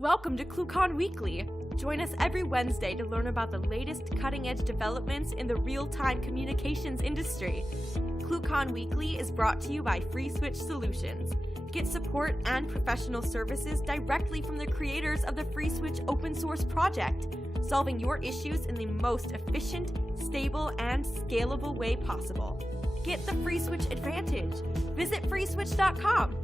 Welcome to ClueCon Weekly. Join us every Wednesday to learn about the latest cutting-edge developments in the real-time communications industry. ClueCon Weekly is brought to you by FreeSwitch Solutions. Get support and professional services directly from the creators of the FreeSwitch open source project, solving your issues in the most efficient, stable, and scalable way possible. Get the FreeSwitch advantage. Visit freeswitch.com.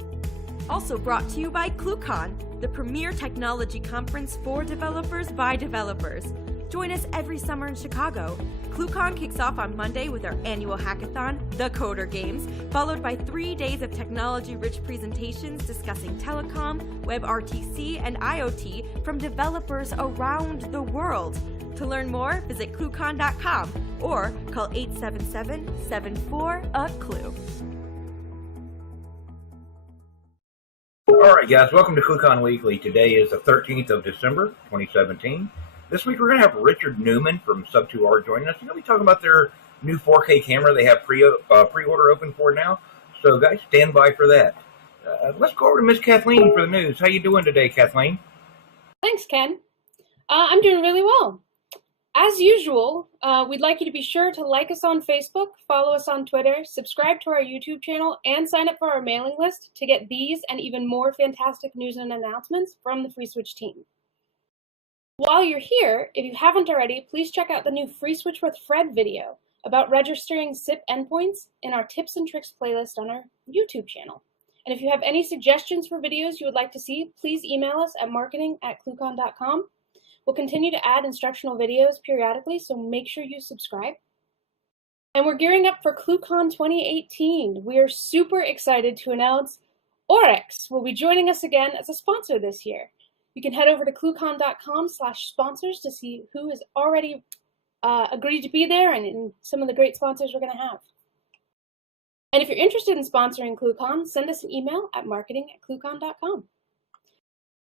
Also brought to you by ClueCon, the premier technology conference for developers by developers. Join us every summer in Chicago. ClueCon kicks off on Monday with our annual hackathon, The Coder Games, followed by 3 days of technology-rich presentations discussing telecom, WebRTC, and IoT from developers around the world. To learn more, visit ClueCon.com or call 877-74-CLUE. All right, guys, welcome to ClueCon Weekly. Today is the 13th of December, 2017. This week we're going to have Richard Neumann from SUB2r joining us. We're going to be talking about their new 4K camera they have pre-order open for now. So, guys, stand by for that. Let's go over to Miss Kathleen for the news. How you doing today, Kathleen? Thanks, Ken. I'm doing really well. As usual, we'd like you to be sure to like us on Facebook, follow us on Twitter, subscribe to our YouTube channel, and sign up for our mailing list to get these and even more fantastic news and announcements from the FreeSwitch team. While you're here, if you haven't already, please check out the new FreeSwitch with Fred video about registering SIP endpoints in our tips and tricks playlist on our YouTube channel. And if you have any suggestions for videos you would like to see, please email us at marketing@cluecon.com. We'll continue to add instructional videos periodically, so make sure you subscribe. And we're gearing up for ClueCon 2018. We are super excited to announce Oryx will be joining us again as a sponsor this year. You can head over to cluecon.com/sponsors to see who has already agreed to be there and some of the great sponsors we're going to have. And if you're interested in sponsoring ClueCon, send us an email at marketing@cluecon.com.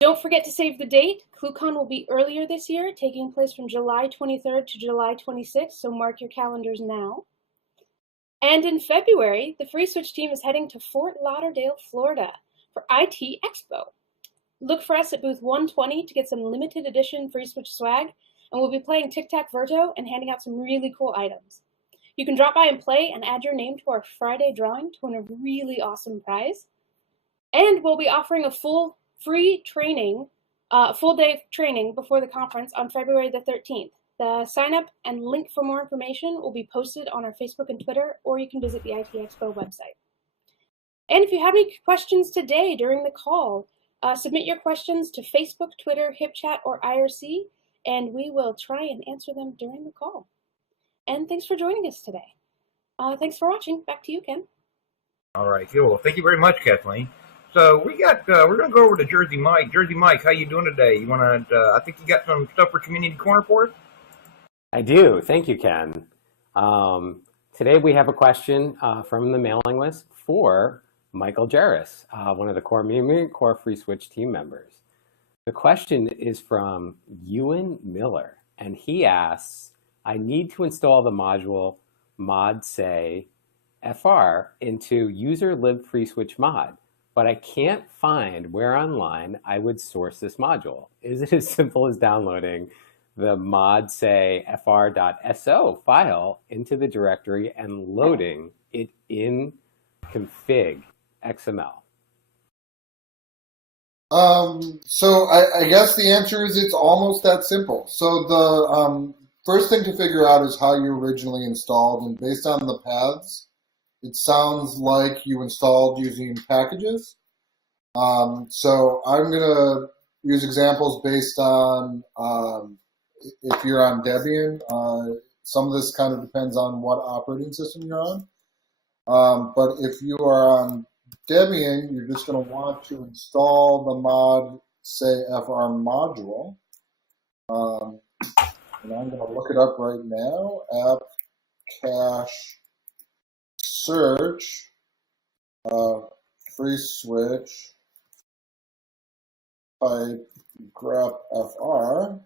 Don't forget to save the date. ClueCon will be earlier this year, taking place from July 23rd to July 26th, so mark your calendars now. And in February, the FreeSwitch team is heading to Fort Lauderdale, Florida for IT Expo. Look for us at booth 120 to get some limited edition FreeSwitch swag, and we'll be playing Tic-Tac-Verto and handing out some really cool items. You can drop by and play and add your name to our Friday drawing to win a really awesome prize. And we'll be offering a full day of training before the conference on February the 13th. The sign up and link for more information will be posted on our Facebook and Twitter, or you can visit the IT Expo website. And if you have any questions today during the call, submit your questions to Facebook, Twitter, HipChat, or IRC, and we will try and answer them during the call. And thanks for joining us today. Thanks for watching. Back to you, Ken. All right, cool. Well, thank you very much, Kathleen. So we're going to go over to Jersey Mike. Jersey Mike, how you doing today? You want to? I think you got some stuff for Community Corner for us. I do. Thank you, Ken. Today we have a question from the mailing list for Michael Jarris, one of the core FreeSwitch team members. The question is from Ewan Miller, and he asks, I need to install the module mod say FR into user lib FreeSwitch mod, but I can't find where online I would source this module. Is it as simple as downloading the mod say fr.so file into the directory and loading it in config XML? So I guess the answer is it's almost that simple. So the first thing to figure out is how you originally installed, and based on the paths, it sounds like you installed using packages. So I'm going to use examples based on if you're on Debian. Some of this kind of depends on what operating system you're on. But if you are on Debian, you're just going to want to install the mod say FR module. And I'm going to look it up right now. App cache search FreeSwitch type grep FR.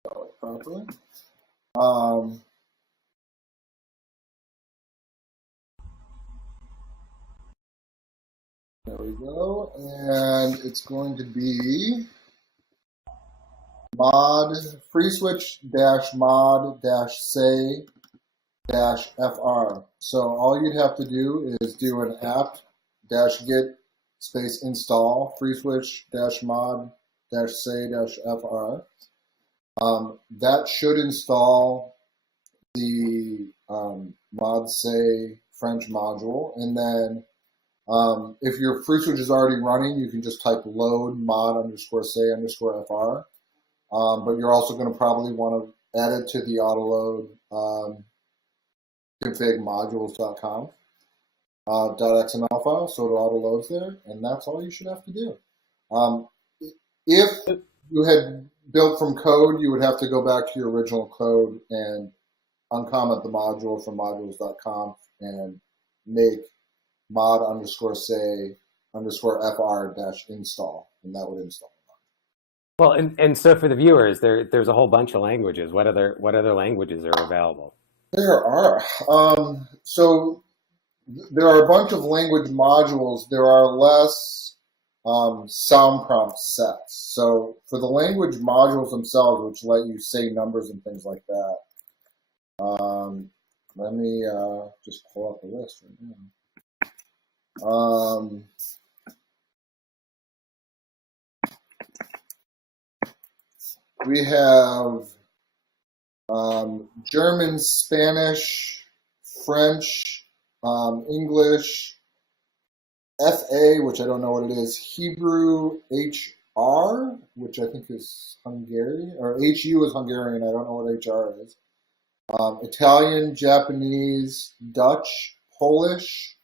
Spell it properly. There we go. And it's going to be mod free switch dash mod dash say dash fr. So all you'd have to do is do an apt dash get space install free switch dash mod dash say dash fr. That should install the mod say French module, and then if your free switch is already running, you can just type load mod underscore say underscore fr. But you're also going to probably want to add it to the autoload config modules.com .xml file, so it autoloads there, and that's all you should have to do. If you had built from code, you would have to go back to your original code and uncomment the module from modules.conf and make mod underscore say underscore fr dash install, and that would install. Well, and so for the viewers, there's a whole bunch of languages. What other languages are available? There are. So there are a bunch of language modules. There are less sound prompt sets. So for the language modules themselves, which let you say numbers and things like that, let me just pull up the list right now. We have German, Spanish, French, English, FA, which I don't know what it is, Hebrew, HR, which I think is Hungarian, or HU is Hungarian, I don't know what HR is, Italian, Japanese, Dutch, Polish,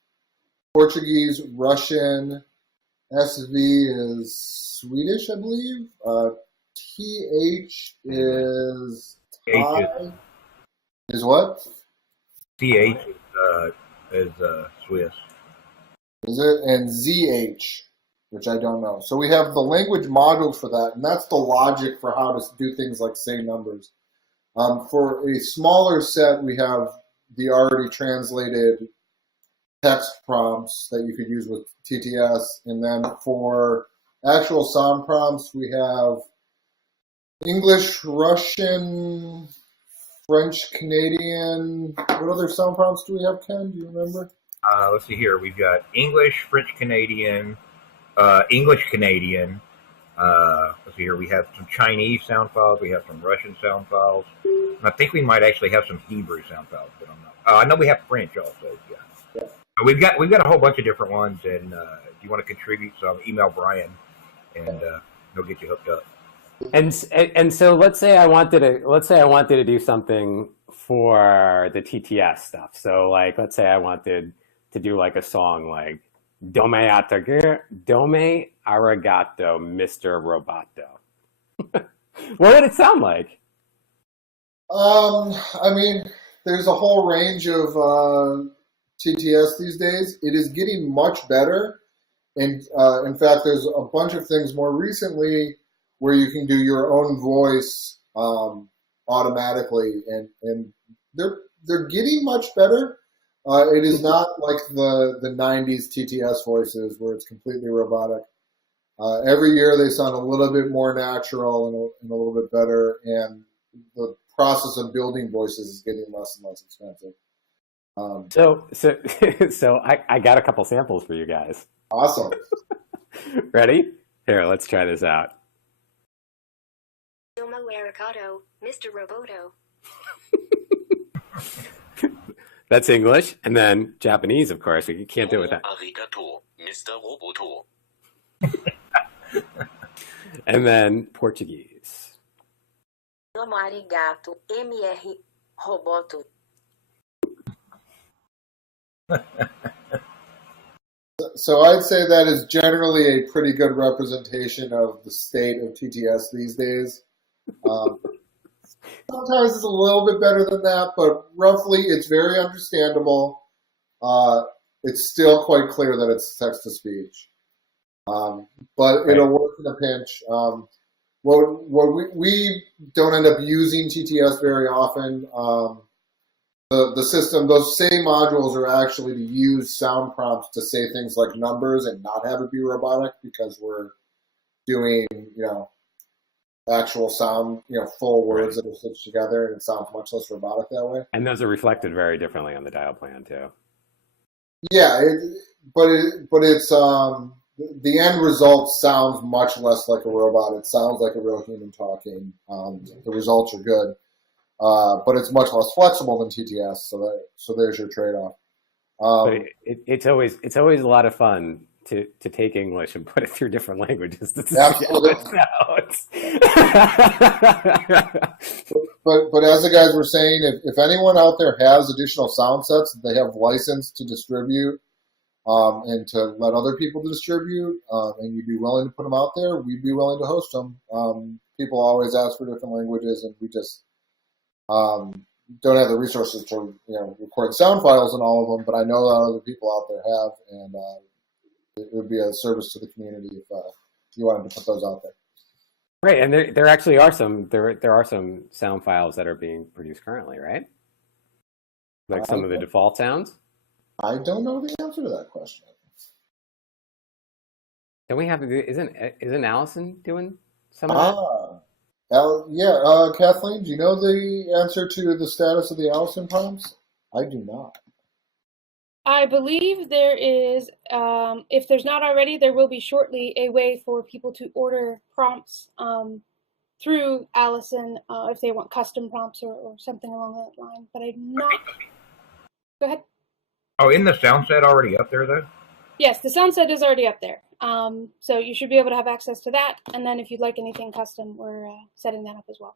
Portuguese, Russian, SV is Swedish, I believe, TH is Thai. Is what? CH is Swiss. Is it? And ZH, which I don't know. So we have the language modules for that, and that's the logic for how to do things like say numbers. For a smaller set, we have the already translated text prompts that you could use with TTS, and then for actual sound prompts, we have English, Russian, French, Canadian. What other sound prompts do we have, Ken? Do you remember? Let's see here. We've got English, French Canadian, English Canadian. Let's see here. We have some Chinese sound files. We have some Russian sound files. And I think we might actually have some Hebrew sound files, but I'm not. I know we have French also. Yeah. We've got a whole bunch of different ones, and if you want to contribute, so email Brian, and he'll get you hooked up. And so let's say I wanted to do something for the TTS stuff. So like let's say I wanted to do like a song like Dome arigato, Mr. Roboto. What would it sound like? I mean, there's a whole range of TTS these days. It is getting much better. And in fact, there's a bunch of things more recently where you can do your own voice automatically, and they're getting much better. It is not like the 90s TTS voices where it's completely robotic. Every year they sound a little bit more natural and a little bit better, and the process of building voices is getting less and less expensive. So I got a couple samples for you guys. Awesome. Ready? Here, let's try this out. Dome arigato, Mr. Roboto. That's English, and then Japanese, of course. We can't do it with that. Arigato, Mr. Roboto. And then Portuguese. Dome arigato, Mr. Roboto. So I'd say that is generally a pretty good representation of the state of TTS these days. Sometimes it's a little bit better than that, but roughly it's very understandable. It's still quite clear that it's text-to-speech. But it'll work in a pinch. We don't end up using TTS very often. the system, those same modules are actually to use sound prompts to say things like numbers and not have it be robotic, because we're doing, actual sound, full words that are stitched together, and it sounds much less robotic that way. And those are reflected very differently on the dial plan too. Yeah, but it's the end result sounds much less like a robot. It sounds like a real human talking. The results are good, but it's much less flexible than TTS. So there's your trade-off. But it's always a lot of fun to take English and put it through different languages. Absolutely. But as the guys were saying, if anyone out there has additional sound sets that they have license to distribute and to let other people distribute, and you'd be willing to put them out there, we'd be willing to host them. People always ask for different languages, and we just don't have the resources to record sound files in all of them. But I know that other people out there have, and it would be a service to the community if you wanted to put those out there. Right, and there actually are some sound files that are being produced currently, right? Like some of the default sounds. I don't know the answer to that question. Then we have to do. Isn't Allison doing some of that? Kathleen, do you know the answer to the status of the Allison prompts? I do not. I believe there is, if there's not already, there will be shortly a way for people to order prompts through Allison if they want custom prompts or something along that line. But I'm not. Go ahead. Oh, isn't the sound set already up there, though? Yes, the sound set is already up there. So you should be able to have access to that. And then if you'd like anything custom, we're setting that up as well.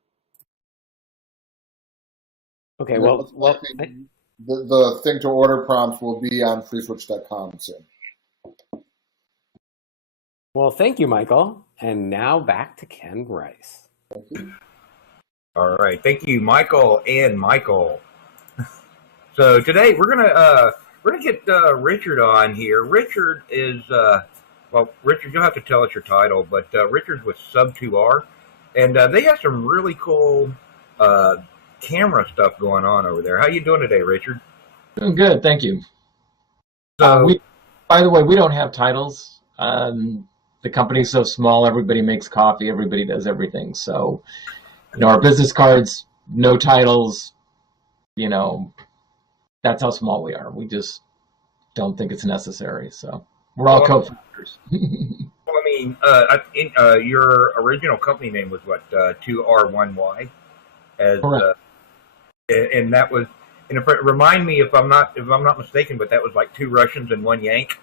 Okay, well the thing to order prompts will be on freeswitch.com soon. Well, thank you, Michael. And now back to Ken Rice. Thank you. All right, thank you, Michael and Michael. So today we're gonna get Richard on here. Richard is Richard, you'll have to tell us your title, but Richard's with SUB2r, and they have some really cool camera stuff going on over there. How you doing today, Richard? Doing good, thank you. So, By the way, we don't have titles. The company's so small, everybody makes coffee, everybody does everything. So, our business cards, no titles, that's how small we are. We just don't think it's necessary. So we're all co-founders. Well, I mean, your original company name was what? 2R1Y, and that was. And remind me if I'm not mistaken, but that was like two Russians and one Yank.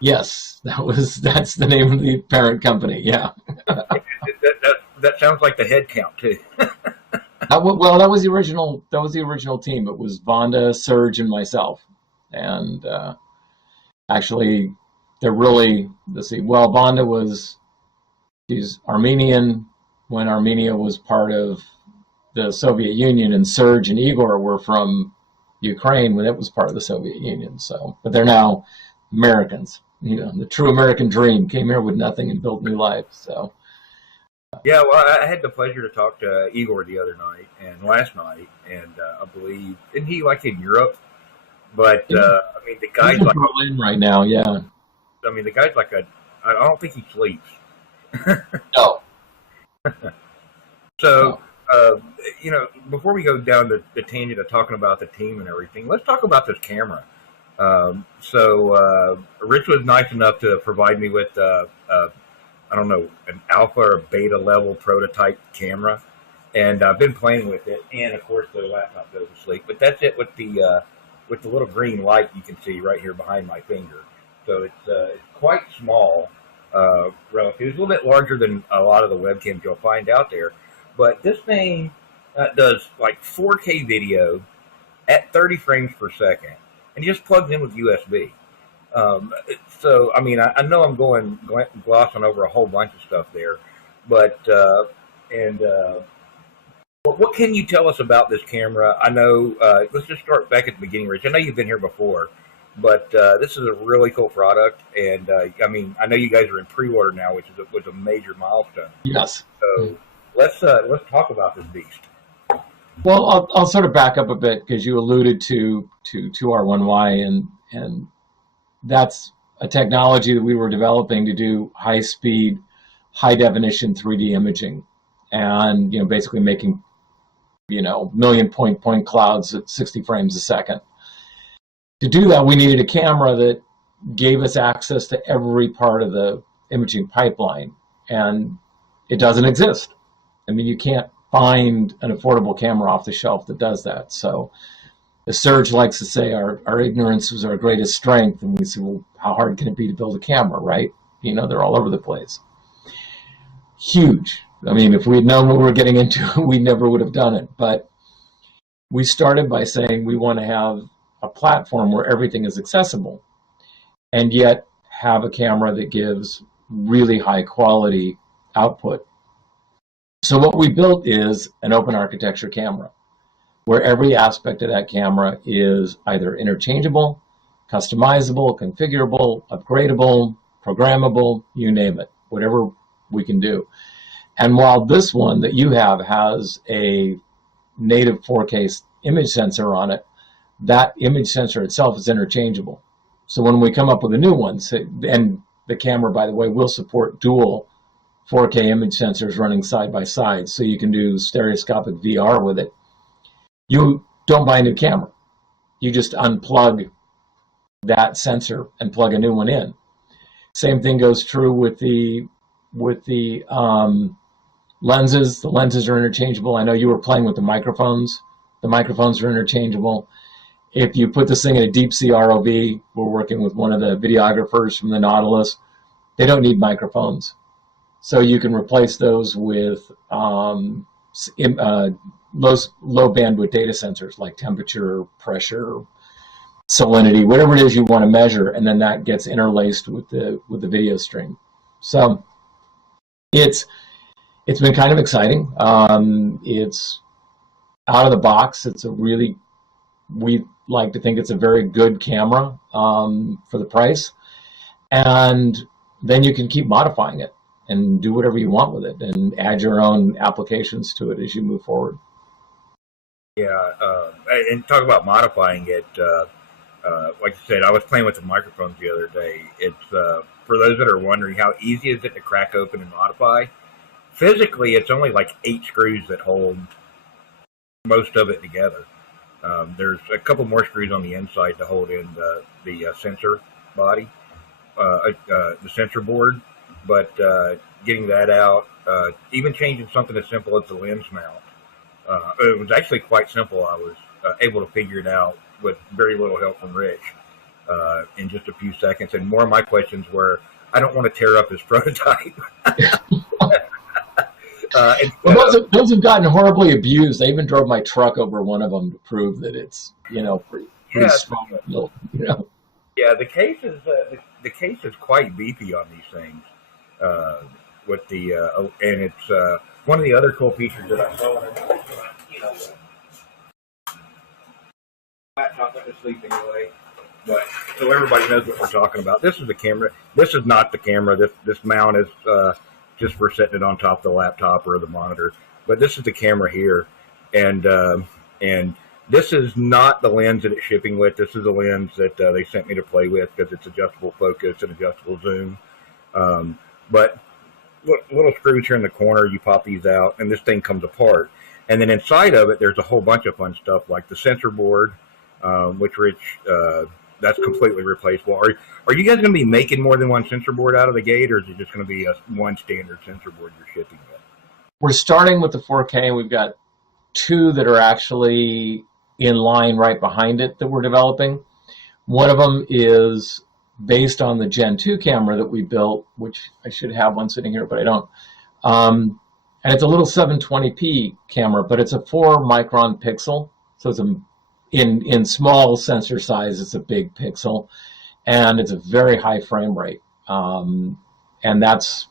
Yes, that's the name of the parent company. Yeah. that sounds like the head count too. That was the original team. It was Vonda, Serge, and myself. And actually, they're really Vonda she's Armenian when Armenia was part of the Soviet Union, and Serge and Igor were from Ukraine when it was part of the Soviet Union. So, but they're now Americans. The true American dream, came here with nothing and built new life. So. Yeah, well, I had the pleasure to talk to Igor the other night and last night, and I believe, isn't he like in Europe? But I mean, the guy's He's in like Berlin right now. Yeah. I mean, the guy's like I don't think he sleeps. No. So. Before we go down the tangent of talking about the team and everything, let's talk about this camera. Rich was nice enough to provide me with, I don't know, an alpha or beta level prototype camera, and I've been playing with it. And of course, the laptop goes to sleep. But that's it with the little green light you can see right here behind my finger. So it's quite small, relative. It's a little bit larger than a lot of the webcams you'll find out there. But this thing does like 4K video at 30 frames per second, and just plugs in with USB. So, I mean, I know I'm glossing over a whole bunch of stuff there, but what can you tell us about this camera? I know, let's just start back at the beginning, Rich. I know you've been here before, but this is a really cool product, and I mean, I know you guys are in pre-order now, which was a major milestone. Yes. So. Let's talk about this beast. Well, I'll sort of back up a bit because you alluded to 2R1Y, and that's a technology that we were developing to do high speed, high definition 3D imaging, and basically making million point clouds at 60 frames a second. To do that, we needed a camera that gave us access to every part of the imaging pipeline, and it doesn't exist. I mean, you can't find an affordable camera off the shelf that does that. So as Serge likes to say, our ignorance was our greatest strength, and we said, well, how hard can it be to build a camera, right? They're all over the place. Huge. I mean, if we had known what we were getting into, we never would have done it. But we started by saying we want to have a platform where everything is accessible, and yet have a camera that gives really high quality output. So what we built is an open architecture camera, where every aspect of that camera is either interchangeable, customizable, configurable, upgradable, programmable, you name it, whatever we can do. And while this one that you have has a native 4K image sensor on it, that image sensor itself is interchangeable. So when we come up with a new one, and the camera, by the way, will support dual 4K image sensors running side by side, so you can do stereoscopic VR with it. You don't buy a new camera. You just unplug that sensor and plug a new one in. Same thing goes true with the lenses. The lenses are interchangeable. I know you were playing with the microphones. The microphones are interchangeable. If you put this thing in a deep sea ROV, we're working with one of the videographers from the Nautilus, they don't need microphones. So you can replace those with low bandwidth data sensors like temperature, pressure, salinity, whatever it is you want to measure, and then that gets interlaced with the video stream. So it's been kind of exciting. It's out of the box. We like to think it's a very good camera for the price, and then you can keep modifying it and do whatever you want with it and add your own applications to it as you move forward. Yeah, and talk about modifying it. Like I said, I was playing with the microphones the other day. It's for those that are wondering how easy is it to crack open and modify. Physically, it's only like 8 screws that hold most of it together. There's a couple more screws on the inside to hold in the sensor body, the sensor board. But getting that out, even changing something as simple as the lens mount, it was actually quite simple. I was able to figure it out with very little help from Rich in just a few seconds. And more of my questions were, I don't want to tear up his prototype. Well, those have gotten horribly abused. I even drove my truck over one of them to prove that it's pretty strong. Yeah, the case is quite beefy on these things. With the and it's one of the other cool features that I saw. Laptop went to sleep anyway, but so everybody knows what we're talking about. This is the camera. This is not the camera. This mount is just for setting it on top of the laptop or the monitor. But this is the camera here, and this is not the lens that it's shipping with. This is a lens that they sent me to play with because it's adjustable focus and adjustable zoom. But little screws here in the corner, you pop these out, and this thing comes apart. And then inside of it, there's a whole bunch of fun stuff like the sensor board, which Rich, that's completely replaceable. Are you guys going to be making more than one sensor board out of the gate, or is it just going to be one standard sensor board you're shipping with? We're starting with the 4K. We've got 2 that are actually in line right behind it that we're developing. One of them is based on the Gen 2 camera that we built, which I should have one sitting here, but I don't. And it's a little 720p camera, but it's a 4-micron pixel. So it's in small sensor size, it's a big pixel, and it's a very high frame rate. And that's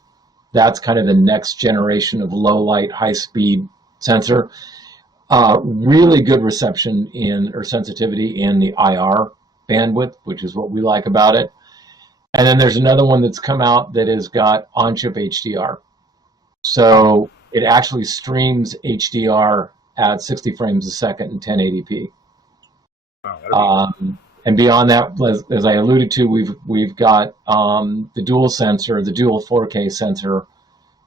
kind of the next generation of low light, high speed sensor. Really good reception or sensitivity in the IR bandwidth, which is what we like about it. And then there's another one that's come out that has got on-chip HDR. So it actually streams HDR at 60 frames a second in 1080p. Wow, And beyond that, as I alluded to, we've got the dual sensor, the dual 4K sensor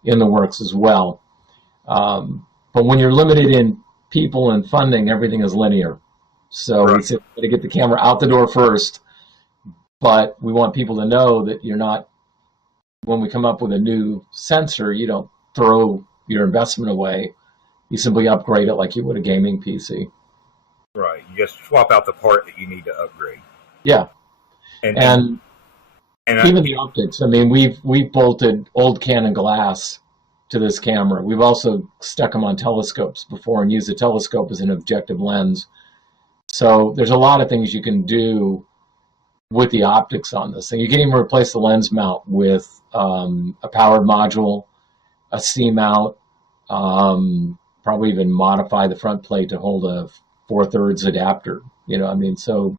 in the works as well. But when you're limited in people and funding, everything is linear. So Right. we said to get the camera out the door first, but we want people to know that you're not, when we come up with a new sensor, you don't throw your investment away. You simply upgrade it like you would a gaming PC. Right. You just swap out the part that you need to upgrade. Yeah. And Even the optics. I mean, we've bolted old Canon glass to this camera. We've also stuck them on telescopes before and used the telescope as an objective lens. So there's a lot of things you can do with the optics on this thing. You can even replace the lens mount with a powered module, a C mount, probably even modify the front plate to hold a 4/3 adapter. I mean, so,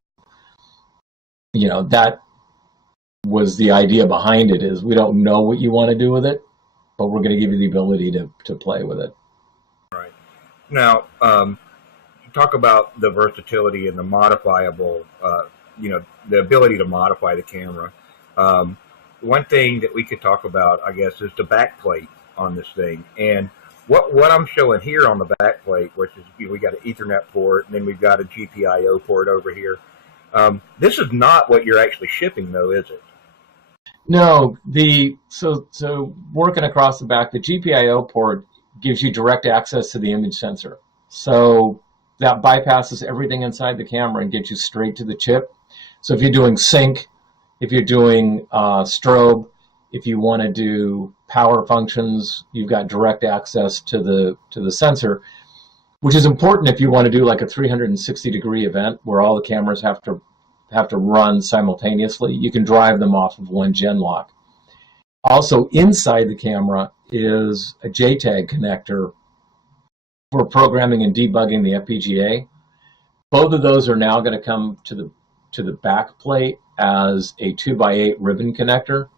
that was the idea behind it, is we don't know what you want to do with it, but we're going to give you the ability to play with it. Right. Now, talk about the versatility and the modifiable, the ability to modify the camera. One thing that we could talk about, I guess, is the back plate on this thing. And what I'm showing here on the back plate, which is, we got an Ethernet port, and then we've got a GPIO port over here. This is not what you're actually shipping, though, is it? No, so working across the back, the GPIO port gives you direct access to the image sensor. So that bypasses everything inside the camera and gets you straight to the chip. So if you're doing sync, if you're doing strobe, if you want to do power functions, you've got direct access to the sensor, which is important if you want to do like a 360-degree event where all the cameras have to run simultaneously. You can drive them off of one gen lock. Also inside the camera is a JTAG connector for programming and debugging the FPGA. Both of those are now going to come to the back plate as a 2x8 ribbon connector,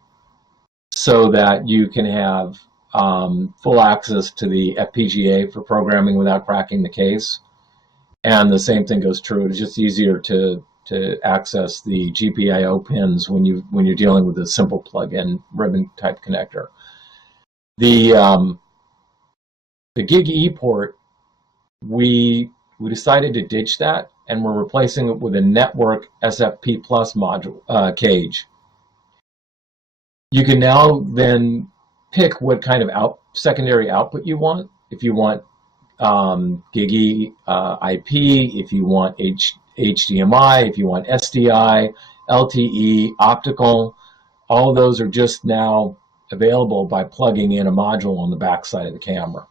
so that you can have full access to the FPGA for programming without cracking the case. And the same thing goes true. It's just easier to access the GPIO pins when you're dealing with a simple plug-in ribbon type connector. The Gig E port, we decided to ditch that, and we're replacing it with a network SFP Plus module cage. You can now then pick what kind of secondary output you want. If you want Gig E IP, if you want HDMI, if you want SDI, LTE, optical, all of those are just now available by plugging in a module on the back side of the camera.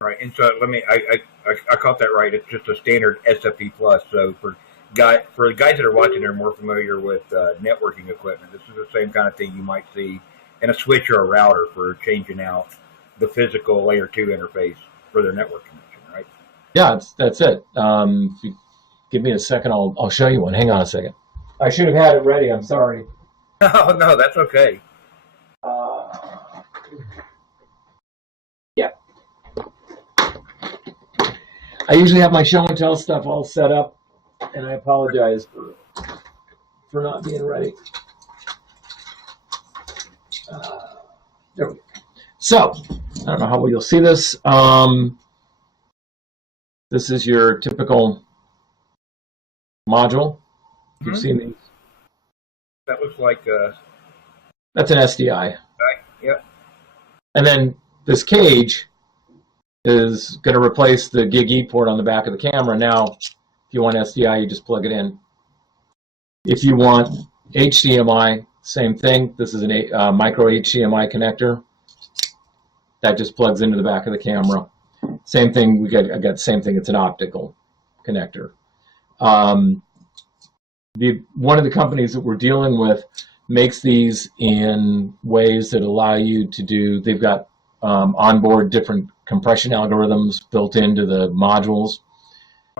Right. And so I caught that right. It's just a standard SFP Plus. So for the guys that are watching, they're more familiar with networking equipment. This is the same kind of thing you might see in a switch or a router for changing out the physical layer 2 interface for their network connection, right? Yeah, that's it. If you give me a second, I'll show you one. Hang on a second. I should have had it ready. I'm sorry. Oh, no, that's okay. Yeah. I usually have my show and tell stuff all set up, and I apologize for not being ready. There we go. So, I don't know how well you'll see this. This is your typical module. You've seen these. That looks like That's an SDI. right. Yep. And then this cage is going to replace the Gig E port on the back of the camera. Now, if you want SDI, you just plug it in. If you want HDMI, same thing. This is a micro HDMI connector. That just plugs into the back of the camera. Same thing, I got the same thing, it's an optical connector. One of the companies that we're dealing with makes these in ways that allow you to do, they've got onboard different compression algorithms built into the modules.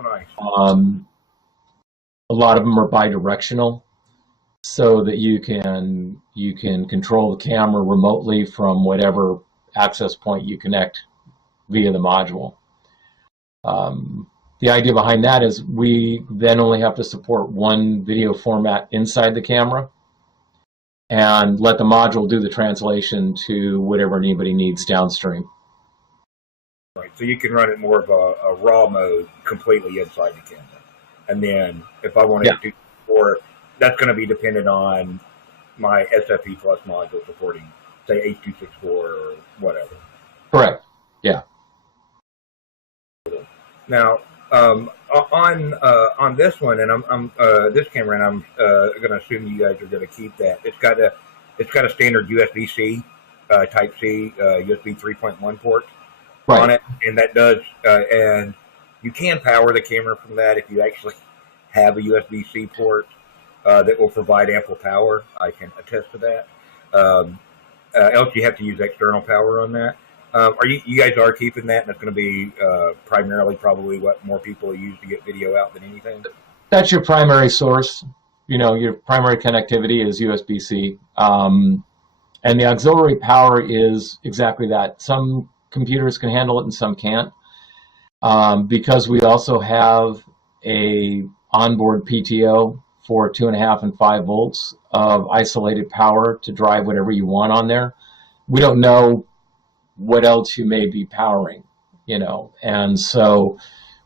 Nice. A lot of them are bidirectional, so that you can control the camera remotely from whatever access point you connect via the module. The idea behind that is we then only have to support one video format inside the camera and let the module do the translation to whatever anybody needs downstream. Right. So you can run it more of a raw mode completely inside the camera. And then if I wanted to do more, that's going to be dependent on my SFP Plus module supporting, say, H.264 or whatever. Correct. Yeah. Now, on this one, and I'm this camera, and I'm going to assume you guys are going to keep that. It's got a standard USB-C, Type C, USB 3.1 port on it, and that does, and you can power the camera from that if you actually have a USB-C port that will provide ample power. I can attest to that. Else you have to use external power on that. You guys are keeping that, and it's going to be primarily probably what more people use to get video out than anything? That's your primary source. You know, your primary connectivity is USB-C. And the auxiliary power is exactly that. Some computers can handle it and some can't. Because we also have a onboard PTO for 2.5 and 5 volts of isolated power to drive whatever you want on there. We don't know what else you may be powering, you know, and so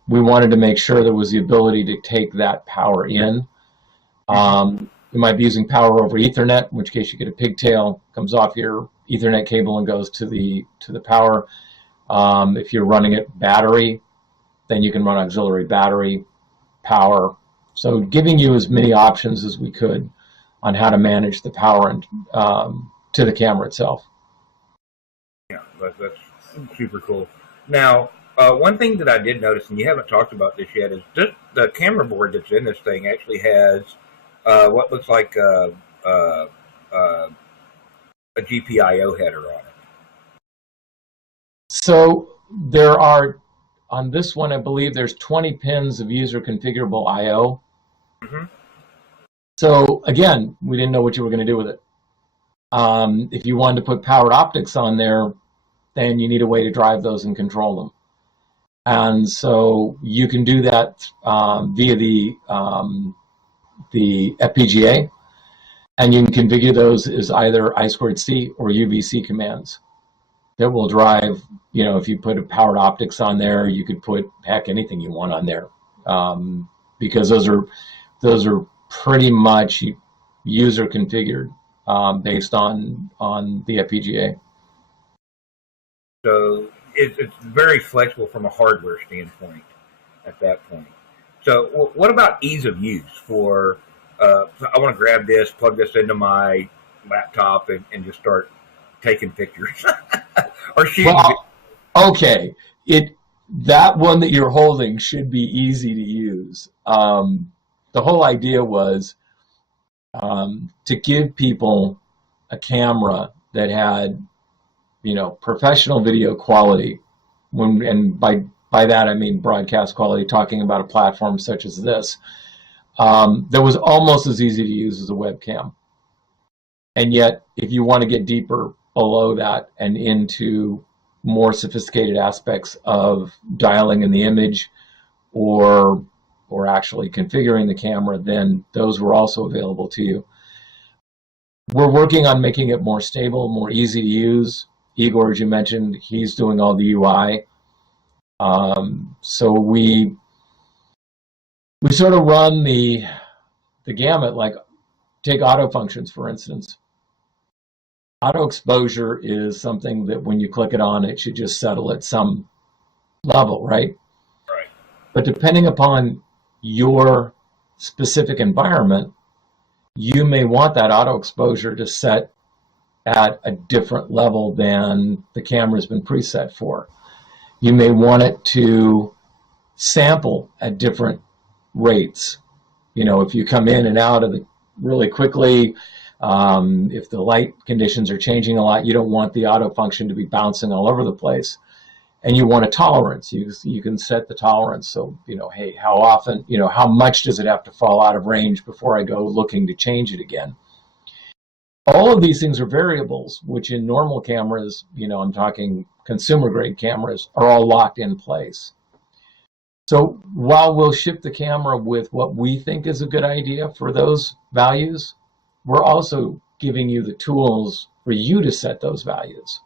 we wanted to make sure there was the ability to take that power in. You might be using power over Ethernet, in which case you get a pigtail, comes off your Ethernet cable and goes to the power. If you're running it battery, then you can run auxiliary battery power. So giving you as many options as we could on how to manage the power and to the camera itself. Yeah, that's super cool. Now, one thing that I did notice, and you haven't talked about this yet, is just the camera board that's in this thing actually has what looks like a GPIO header on it. So there are, on this one, I believe there's 20 pins of user configurable I/O. Mm-hmm. So again, we didn't know what you were going to do with it. If you wanted to put powered optics on there, then you need a way to drive those and control them. And so you can do that via the FPGA, and you can configure those as either I2C or UVC commands that will drive, you know, if you put a powered optics on there, you could put, heck, anything you want on there, because those are pretty much user configured based on the FPGA. So it's very flexible from a hardware standpoint at that point. So what about ease of use for, I want to grab this, plug this into my laptop and just start taking pictures or shooting. Well, okay, that one that you're holding should be easy to use. The whole idea was to give people a camera that had, you know, professional video quality. And by that I mean broadcast quality, talking about a platform such as this, that was almost as easy to use as a webcam. And yet, if you want to get deeper below that and into more sophisticated aspects of dialing in the image or actually configuring the camera, then those were also available to you. We're working on making it more stable, more easy to use. Igor, as you mentioned, he's doing all the UI. So we sort of run the gamut, like take auto functions, for instance. Auto exposure is something that when you click it on, it should just settle at some level, right? Right. But depending upon your specific environment, you may want that auto exposure to set at a different level than the camera's been preset for. You may want it to sample at different rates. You know, if you come in and out of it really quickly, if the light conditions are changing a lot, you don't want the auto function to be bouncing all over the place. And you want a tolerance. You can set the tolerance. So, you know, hey, how often, you know, how much does it have to fall out of range before I go looking to change it again? All of these things are variables, which in normal cameras, you know, I'm talking consumer grade cameras, are all locked in place. So while we'll ship the camera with what we think is a good idea for those values, we're also giving you the tools for you to set those values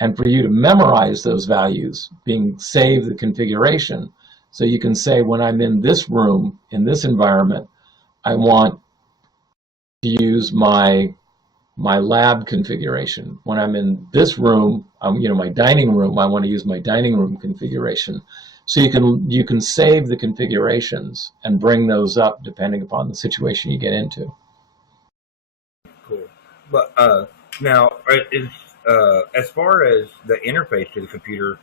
and for you to memorize those values, being save the configuration. So you can say, when I'm in this room, in this environment, I want to use my lab configuration. When I'm in this room, my dining room, I want to use my dining room configuration. So you can save the configurations and bring those up depending upon the situation you get into. Cool. But now, as far as the interface to the computer,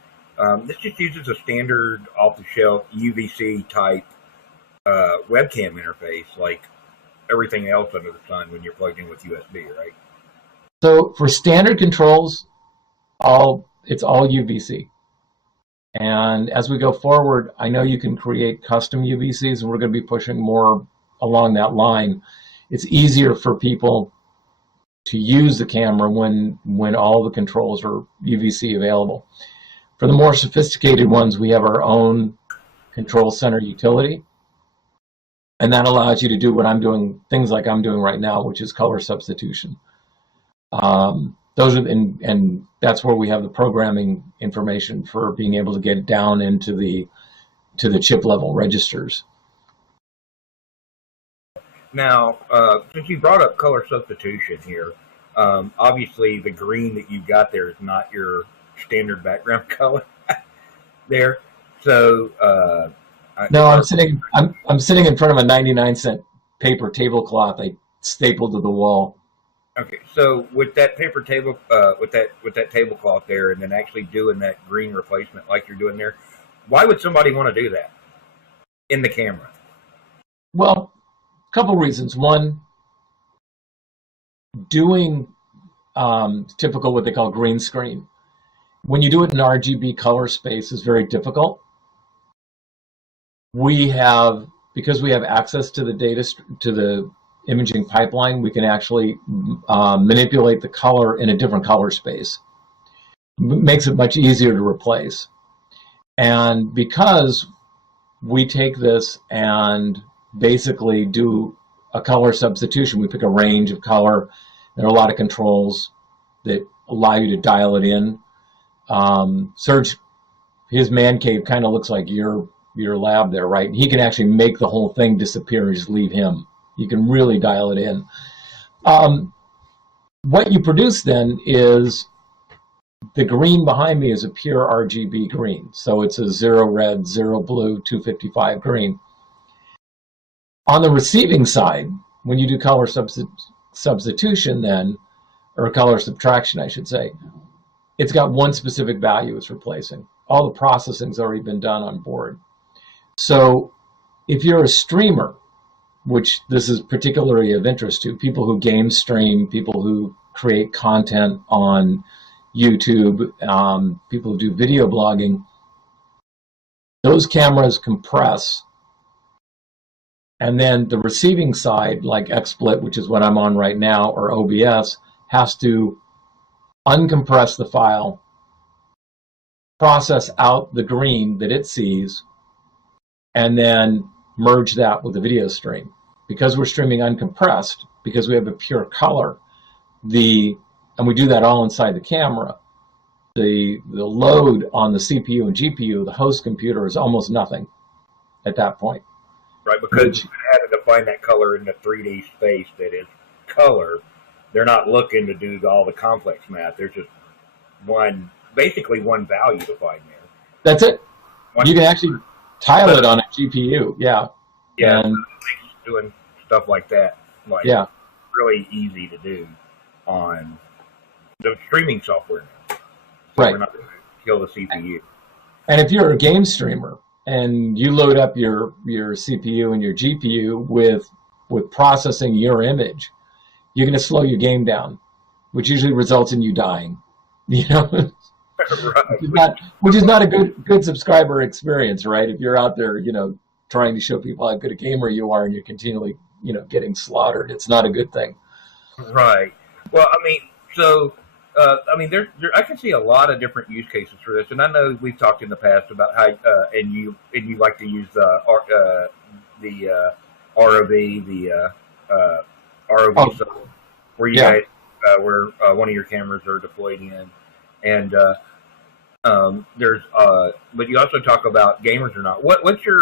this just uses a standard off-the-shelf UVC type webcam interface, like everything else under the sun when you're plugged in with USB, right? So for standard controls, it's all UVC. And as we go forward, I know you can create custom UVCs, and we're going to be pushing more along that line. It's easier for people to use the camera when all the controls are UVC available. For the more sophisticated ones, we have our own control center utility, and that allows you to do what I'm doing, things like I'm doing right now, which is color substitution. And that's where we have the programming information for being able to get down into the chip level registers. Now, since you brought up color substitution here, obviously the green that you've got there is not your standard background color there. So no, I'm sitting in front of a 99-cent paper tablecloth I stapled to the wall. Okay, so with that paper table, with that tablecloth there, and then actually doing that green replacement like you're doing there, why would somebody want to do that in the camera? Well, a couple reasons. One, doing typical what they call green screen, when you do it in RGB color space, is very difficult. Because we have access to the data, to the imaging pipeline, we can actually manipulate the color in a different color space. It makes it much easier to replace. And because we take this and basically do a color substitution, we pick a range of color. There are a lot of controls that allow you to dial it in. Serge, his man cave kind of looks like your lab there, right? He can actually make the whole thing disappear and just leave him. You can really dial it in. What you produce then is the green behind me is a pure RGB green. So it's a 0 red, 0 blue, 255 green. On the receiving side, when you do color substitution then, or color subtraction, I should say, it's got one specific value it's replacing. All the processing's already been done on board. So if you're a streamer, which this is particularly of interest to, people who game stream, people who create content on YouTube, people who do video blogging, those cameras compress. And then the receiving side, like XSplit, which is what I'm on right now, or OBS, has to uncompress the file, process out the green that it sees, and then merge that with the video stream. Because we're streaming uncompressed, because we have a pure color, and we do that all inside the camera, the load on the CPU and GPU, the host computer, is almost nothing at that point. Right, because you've had to define that color in the 3D space that is color. They're not looking to do all the complex math. There's just basically one value to find there. That's it. You can actually tile it on a GPU, yeah. Yeah, and doing stuff like that, really easy to do on the streaming software now. So right. We're not going to kill the CPU. And if you're a game streamer and you load up your CPU and your GPU with processing your image, you're going to slow your game down, which usually results in you dying. You know, right. which is not a good subscriber experience, right? If you're out there, trying to show people how good a gamer you are and you're continually, getting slaughtered, it's not a good thing. Right. Well, I mean, so I mean, I can see a lot of different use cases for this, and I know we've talked in the past about how, and you like to use the ROV, ROV, Oh, so where you yeah. guys, where one of your cameras are deployed in, and there's, but you also talk about gamers or not. What's your,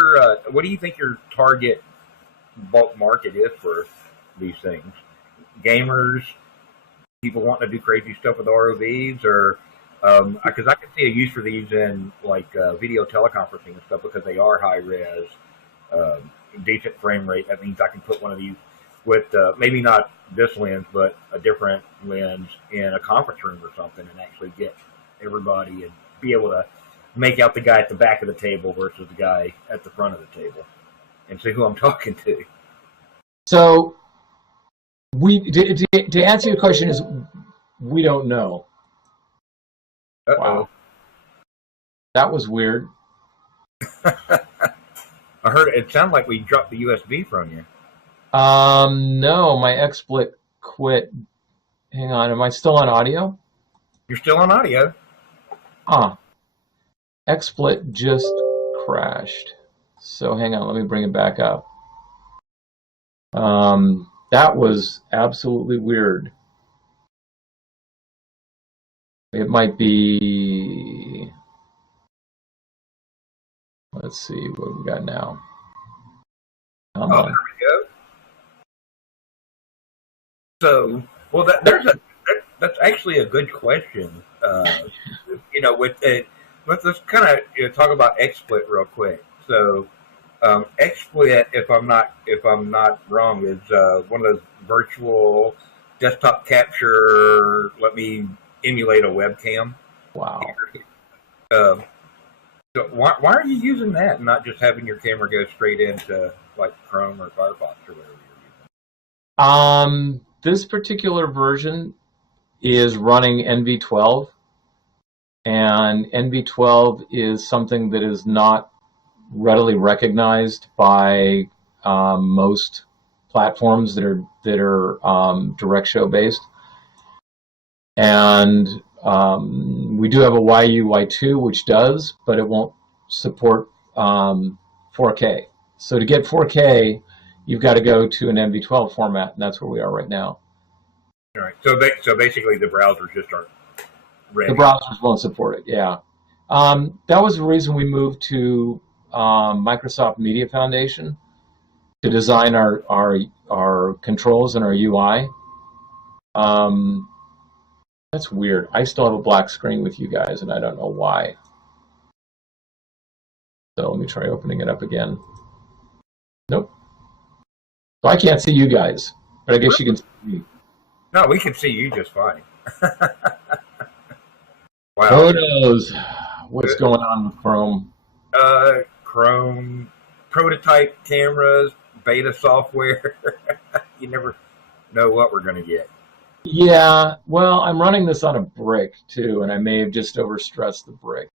what do you think your target bulk market is for these things? Gamers, people wanting to do crazy stuff with ROVs, or because I can see a use for these in like video teleconferencing and stuff because they are high res, decent frame rate. That means I can put one of these with maybe not this lens, but a different lens in a conference room or something, and actually get everybody and be able to make out the guy at the back of the table versus the guy at the front of the table, and see who I'm talking to. So to answer your question is we don't know. Uh-oh. Wow. That was weird. I heard it sounded like we dropped the USB from you. No, my XSplit quit. Hang on, am I still on audio? You're still on audio. XSplit just crashed. So hang on, let me bring it back up. That was absolutely weird. It might be, let's see what we got now. Come Oh, on. there we go. So, well, that's actually a good question. You know, with let's kind of talk about XSplit real quick. So, XSplit, if I'm not wrong, is one of those virtual desktop capture. Let me emulate a webcam. Wow. So why are you using that and not just having your camera go straight into like Chrome or Firefox or whatever you're using? This particular version is running NV12, and NV12 is something that is not readily recognized by most platforms that are direct show based. And we do have a YU/Y2 which does, but it won't support 4K. So to get 4K, you've got to go to an NV12 format, and that's where we are right now. All right. So basically, the browsers just aren't ready. The browsers won't support it. Yeah. That was the reason we moved to Microsoft Media Foundation to design our controls and our UI. That's weird. I still have a black screen with you guys, and I don't know why. So let me try opening it up again. Nope. So I can't see you guys, but I guess you can see me. No, we can see you just fine. Wow. Who knows what's going on with Chrome? Chrome, prototype cameras, beta software. You never know what we're going to get. Yeah, well, I'm running this on a brick too, and I may have just overstressed the brick.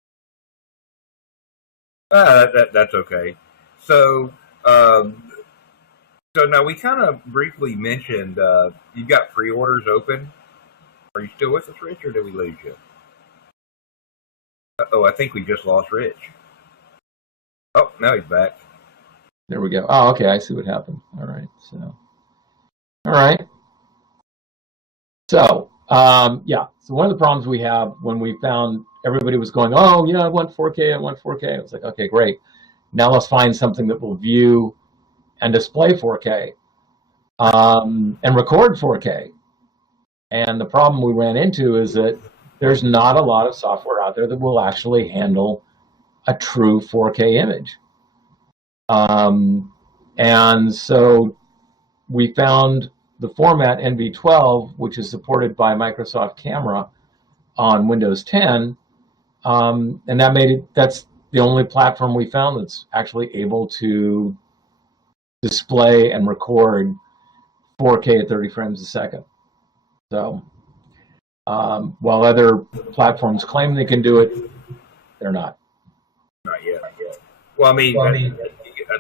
That's okay. So, so now we kind of briefly mentioned you've got pre-orders open. Are you still with us, Rich, or did we lose you? Oh, I think we just lost Rich. Oh, now he's back. There we go. Oh, okay, I see what happened. All right, so, all right. So, yeah, so one of the problems we have when we found everybody was going, oh, yeah, I want 4K, I want 4K. I was like, okay, great. Now let's find something that will view and display 4K and record 4K. And the problem we ran into is that there's not a lot of software out there that will actually handle a true 4K image. And so we found the format NV12, which is supported by Microsoft Camera on Windows 10, and that's the only platform we found that's actually able to display and record 4K at 30 frames a second. So while other platforms claim they can do it, they're not. Not yet. Well, I mean, I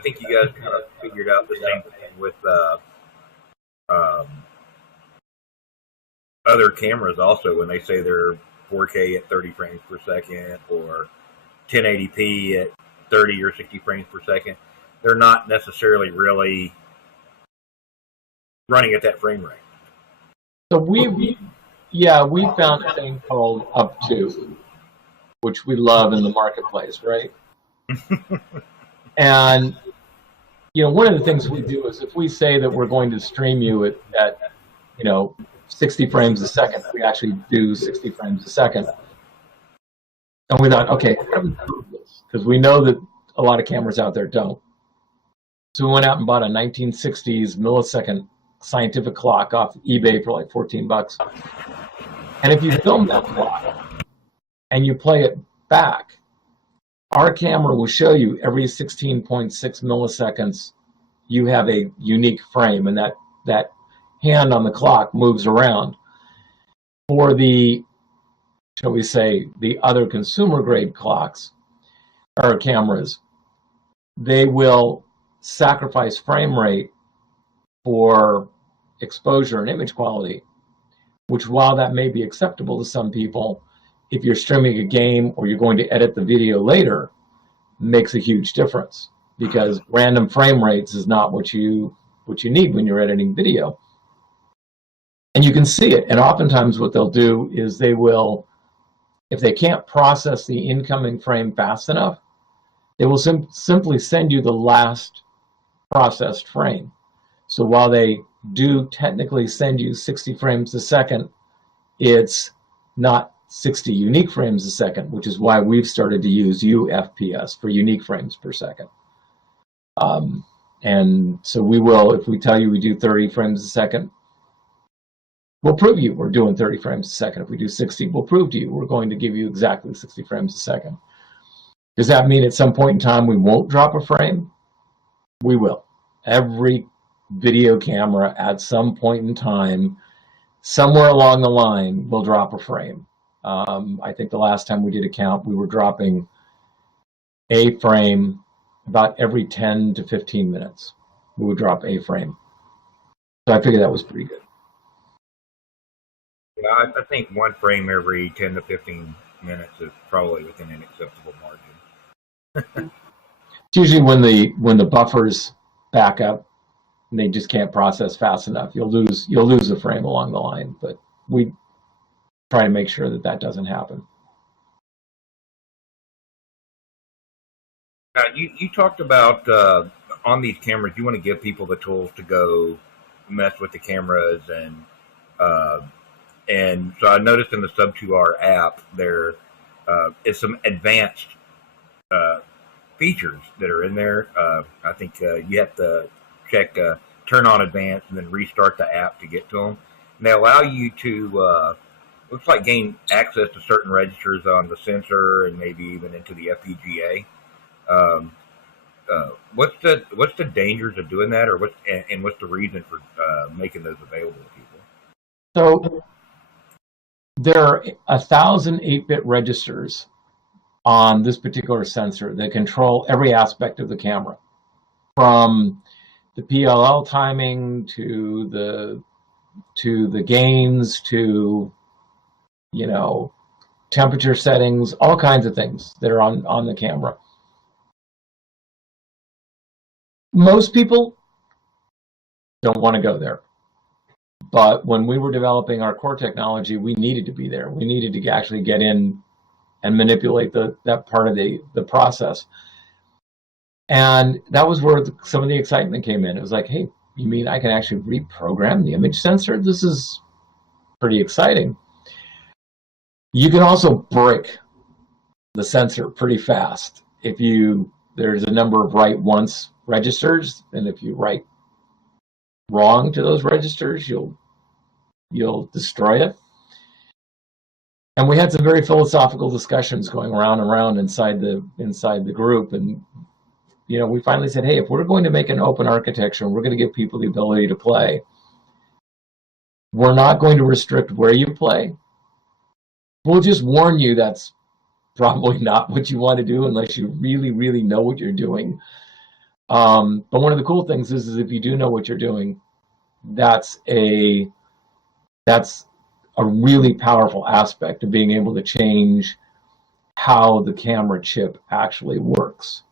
think you guys kind of figured out the same thing with other cameras also when they say they're 4K at 30 frames per second or 1080p at 30 or 60 frames per second. They're not necessarily really running at that frame rate. So we found a thing called SUB2r, which we love in the marketplace, right? And one of the things we do is if we say that we're going to stream you at 60 frames a second, we actually do 60 frames a second. And we thought, okay, how do we prove this? Because we know that a lot of cameras out there don't. So we went out and bought a 1960s millisecond scientific clock off eBay for like $14. And if you film that clock and you play it back, our camera will show you every 16.6 milliseconds you have a unique frame, and that hand on the clock moves around. For the, shall we say, the other consumer grade clocks or cameras, they will sacrifice frame rate for exposure and image quality, which, while that may be acceptable to some people, if you're streaming a game or you're going to edit the video later, makes a huge difference, because random frame rates is not what you need when you're editing video. And you can see it. And oftentimes what they'll do is they will, if they can't process the incoming frame fast enough, they will simply send you the last processed frame. So while they do technically send you 60 frames a second, it's not 60 unique frames a second, which is why we've started to use UFPS for unique frames per second. And so we will, if we tell you we do 30 frames a second, we'll prove you we're doing 30 frames a second. If we do 60, we'll prove to you we're going to give you exactly 60 frames a second. Does that mean at some point in time we won't drop a frame? We will. Every video camera at some point in time, somewhere along the line, will drop a frame. I think the last time we did a count, we were dropping a frame about every 10 to 15 minutes. We would drop a frame. So I figured that was pretty good. Yeah, I think one frame every 10 to 15 minutes is probably within an acceptable margin. It's usually when the buffers back up and they just can't process fast enough, you'll lose a frame along the line. But we try to make sure that doesn't happen. You talked about on these cameras, you want to give people the tools to go mess with the cameras, and so I noticed in the SUB2r app there is some advanced features that are in there. I think you have to check turn on advanced and then restart the app to get to them. And they allow you to looks like gain access to certain registers on the sensor and maybe even into the FPGA. What's the dangers of doing that, or what's the reason for making those available to people? So there are 1,000 8-bit registers on this particular sensor that control every aspect of the camera, from the PLL timing to the gains to temperature settings, all kinds of things that are on the camera. Most people don't want to go there. But when we were developing our core technology, we needed to be there. We needed to actually get in and manipulate that part of the process. And that was where some of the excitement came in. It was like, hey, you mean I can actually reprogram the image sensor? This is pretty exciting. You can also break the sensor pretty fast. There's a number of write once registers, and if you write wrong to those registers, you'll destroy it. And we had some very philosophical discussions going around and around inside the group, and we finally said, hey, if we're going to make an open architecture and we're going to give people the ability to play, we're not going to restrict where you play. We'll just warn you that's probably not what you want to do unless you really, really know what you're doing. But one of the cool things is if you do know what you're doing, that's a really powerful aspect of being able to change how the camera chip actually works,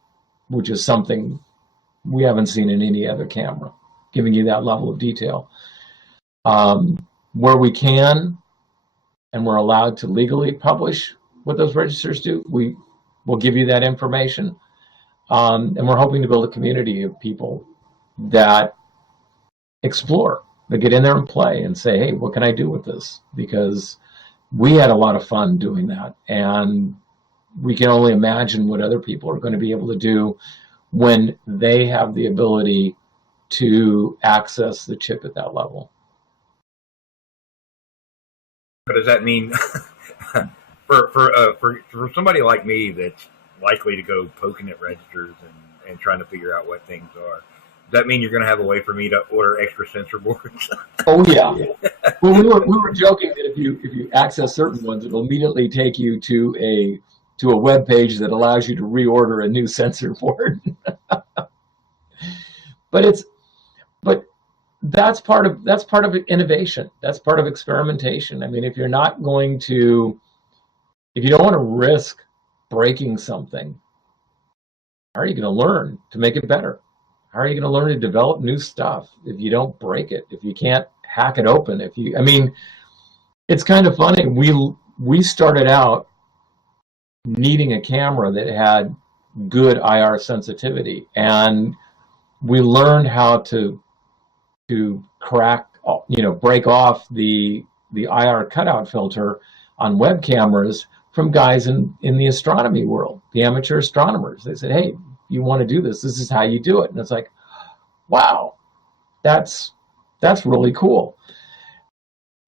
which is something we haven't seen in any other camera, giving you that level of detail. Where we can, and we're allowed to legally publish what those registers do, we will give you that information. And we're hoping to build a community of people that explore, that get in there and play and say, hey, what can I do with this? Because we had a lot of fun doing that. And we can only imagine what other people are going to be able to do when they have the ability to access the chip at that level. What does that mean for somebody like me that's likely to go poking at registers and trying to figure out what things are? Does that mean you're going to have a way for me to order extra sensor boards? Oh yeah. Well, we were joking that if you access certain ones, it'll immediately take you to a web page that allows you to reorder a new sensor board. But that's part of innovation. That's part of experimentation. I mean, if you don't want to risk breaking something, how are you going to learn to make it better? How are you going to learn to develop new stuff if you don't break it? If you can't hack it open? It's kind of funny. We started out needing a camera that had good IR sensitivity, and we learned how to crack, break off the IR cutout filter on web cameras from guys in the astronomy world, the amateur astronomers. They said, hey, you want to do this, this is how you do it. And it's like, wow, that's really cool.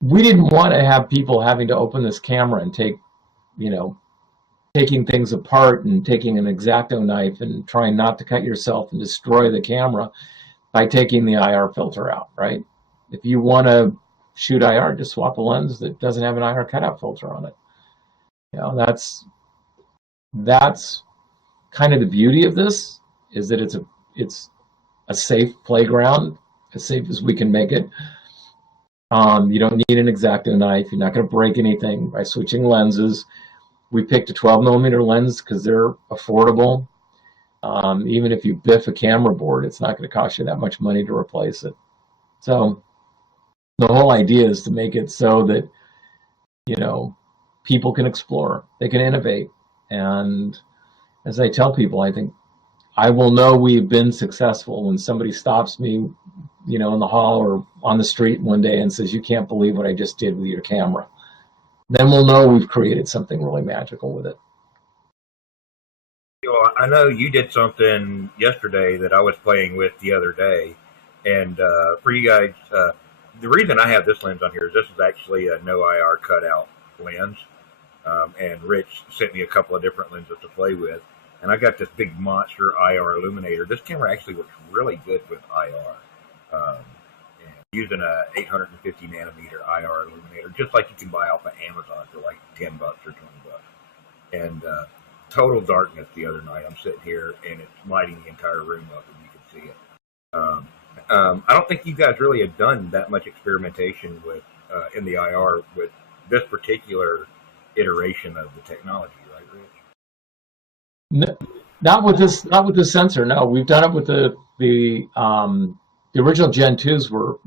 We didn't want to have people having to open this camera and taking things apart and taking an X-Acto knife and trying not to cut yourself and destroy the camera by taking the IR filter out, right? If you want to shoot IR, just swap a lens that doesn't have an IR cutout filter on it. That's kind of the beauty of this, is that it's a safe playground, as safe as we can make it. You don't need an X-Acto knife. You're not going to break anything by switching lenses. We picked a 12mm lens because they're affordable. Even if you biff a camera board, it's not going to cost you that much money to replace it. So the whole idea is to make it so that, people can explore, they can innovate. And as I tell people, I think I will know we've been successful when somebody stops me, in the hall or on the street one day and says, you can't believe what I just did with your camera. Then we'll know we've created something really magical with it. Well, I know you did something yesterday that I was playing with the other day. And for you guys, the reason I have this lens on here is this is actually a no IR cutout lens. And Rich sent me a couple of different lenses to play with. And I got this big monster IR illuminator. This camera actually works really good with IR. And using a 850 nanometer IR illuminator, just like you can buy off of Amazon for like $10 or $20. And total darkness the other night. I'm sitting here and it's lighting the entire room up and you can see it. I don't think you guys really have done that much experimentation with in the IR with this particular iteration of the technology, right, Rich? Not with this sensor. No, we've done it with the original Gen 2s. Were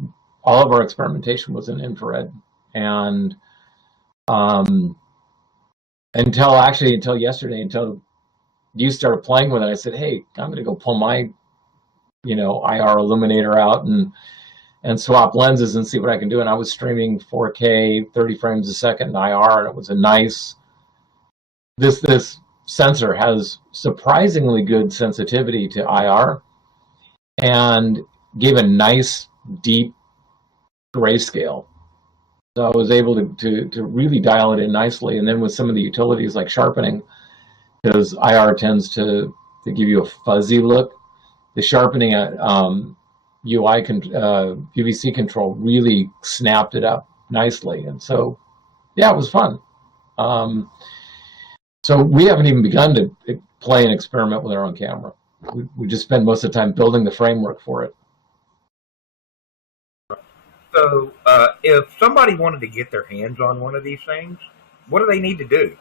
all of our experimentation was in infrared, and until yesterday, until you started playing with it, I said, hey, I'm going to go pull my IR illuminator out and swap lenses and see what I can do. And I was streaming 4K 30 frames a second in IR, and it was a nice. This sensor has surprisingly good sensitivity to IR and gave a nice deep grayscale. So I was able to really dial it in nicely. And then with some of the utilities like sharpening, because IR tends to give you a fuzzy look, the sharpening at UVC control really snapped it up nicely. And so, yeah, it was fun. So we haven't even begun to play and experiment with our own camera. We just spend most of the time building the framework for it. So, if somebody wanted to get their hands on one of these things, what do they need to do?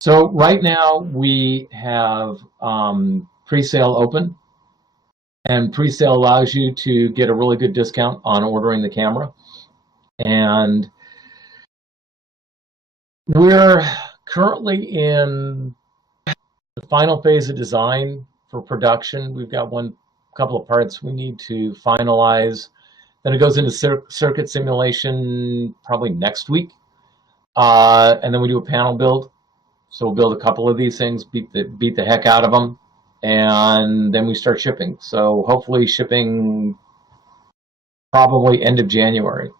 So right now we have pre-sale open, and pre-sale allows you to get a really good discount on ordering the camera. And we're currently in the final phase of design for production. We've got couple of parts we need to finalize. Then it goes into circuit simulation probably next week. And then we do a panel build. So we'll build a couple of these things, beat the heck out of them, and then we start shipping. So hopefully shipping probably end of January,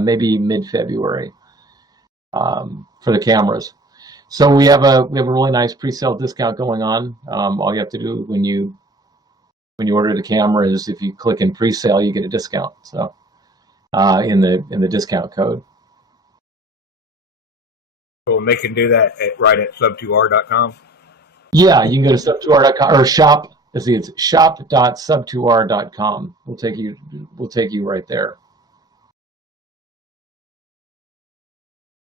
maybe mid-February, for the cameras. So we have a really nice pre-sale discount going on. All you have to do when you order the camera is if you click in pre-sale, you get a discount. So in the discount code. Well, they can do that right at SUB2r.com. Yeah, you can go to SUB2r.com or shop. Let's see, it's shop.sub2r.com. We'll take you right there.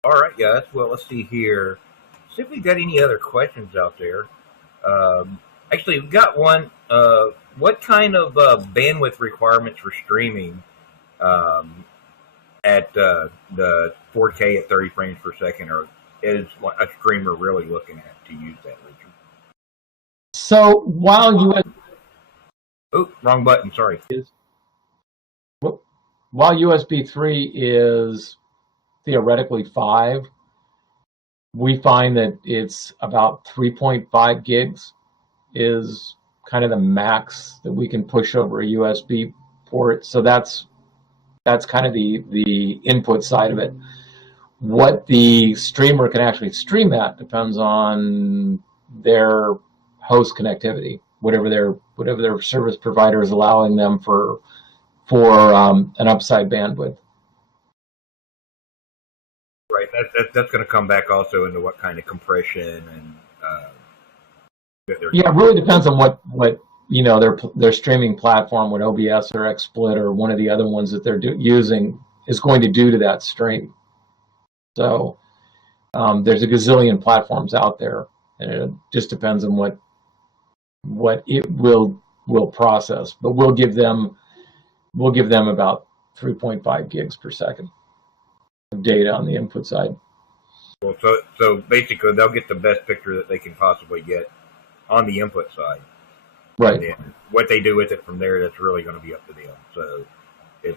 All right, guys. Well, let's see here. See if we got any other questions out there. Actually, we've got one. What kind of bandwidth requirements for streaming at the 4K at 30 frames per second is a streamer really looking at to use that, Richard? So while wrong button. Sorry. While USB 3 is theoretically 5, we find that it's about 3.5 gigs is kind of the max that we can push over a USB port. So that's kind of the input side of it. What the streamer can actually stream at depends on their host connectivity, whatever their service provider is allowing them for an upside bandwidth. Right. That's going to come back also into what kind of compression and. Yeah, it really depends on what their streaming platform, what OBS or XSplit or one of the other ones that they're using is going to do to that stream. So there's a gazillion platforms out there, and it just depends on what it will process. But we'll give them about 3.5 gigs per second of data on the input side. Well, so basically they'll get the best picture that they can possibly get on the input side. Right. And then what they do with it from there, that's really going to be up to them. So.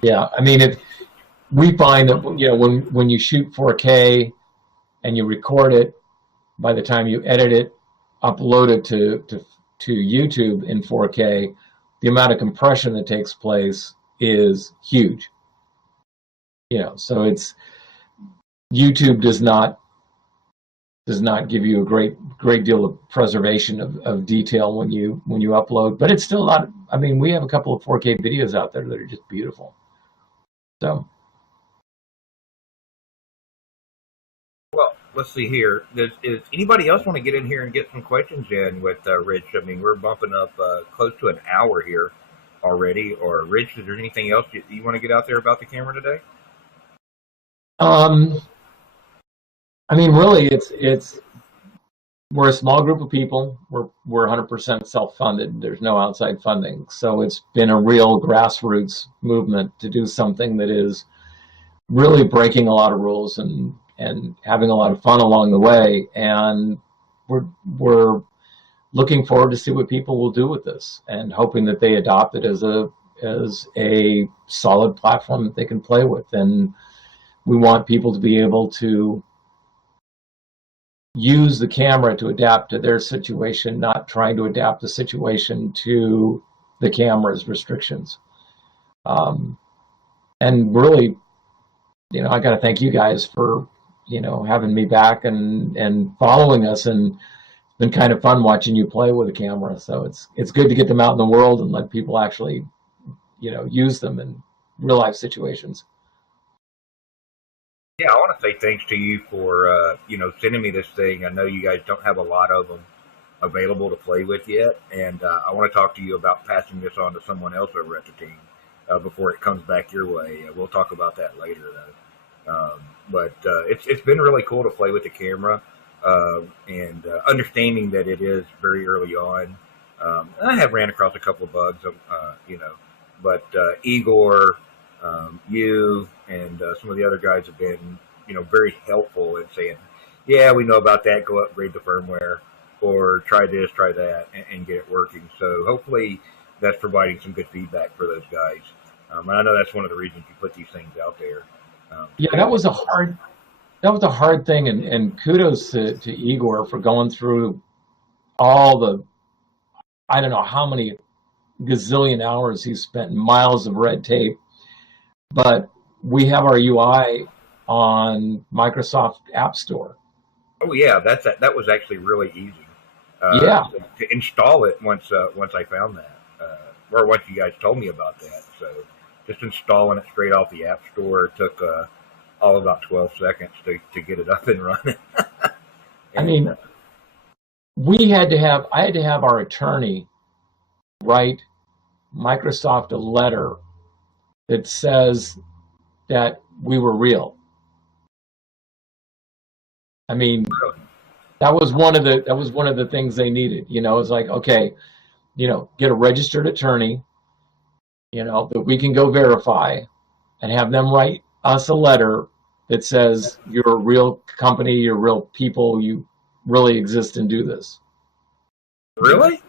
Yeah, I mean, we find that when you shoot 4K and you record it, by the time you edit it, upload it to YouTube in 4K, the amount of compression that takes place is huge. So YouTube does not give you a great deal of preservation of detail when you upload, but it's still not. I mean, we have a couple of 4K videos out there that are just beautiful. So. Well, let's see here. Does anybody else want to get in here and get some questions in with Rich? I mean, we're bumping up close to an hour here already. Or Rich, is there anything else you want to get out there about the camera today? I mean, really, we're a small group of people. We're 100% self-funded. There's no outside funding, so it's been a real grassroots movement to do something that is really breaking a lot of rules and having a lot of fun along the way. And we're looking forward to see what people will do with this, and hoping that they adopt it as a solid platform that they can play with. And we want people to be able to use the camera to adapt to their situation, not trying to adapt the situation to the camera's restrictions. And really, I got to thank you guys for, having me back and following us, and it's been kind of fun watching you play with a camera. So it's good to get them out in the world and let people actually, use them in real life situations. Yeah, I want to say thanks to you for, sending me this thing. I know you guys don't have a lot of them available to play with yet, and I want to talk to you about passing this on to someone else over at the team. before it comes back your way. We'll talk about that later, though. But it's been really cool to play with the camera and understanding that it is very early on. I have ran across a couple of bugs, but Igor, you, and some of the other guys have been, very helpful in saying, yeah, we know about that, go upgrade the firmware, or try this, try that, and get it working. So hopefully that's providing some good feedback for those guys. And I know that's one of the reasons you put these things out there. Yeah, that was a hard thing, and kudos to Igor for going through all the, I don't know how many gazillion hours he spent, miles of red tape. But we have our UI on Microsoft App Store. Oh yeah, that was actually really easy. Yeah. To install it once I found that, or once you guys told me about that. So just installing it straight off the App Store took all about 12 seconds to get it up and running. I mean, I had to have our attorney write Microsoft a letter that says that we were real. I mean, that was one of the things they needed. It's like, okay, get a registered attorney, that we can go verify, and have them write us a letter that says you're a real company, you're real people, you really exist and do this. Really?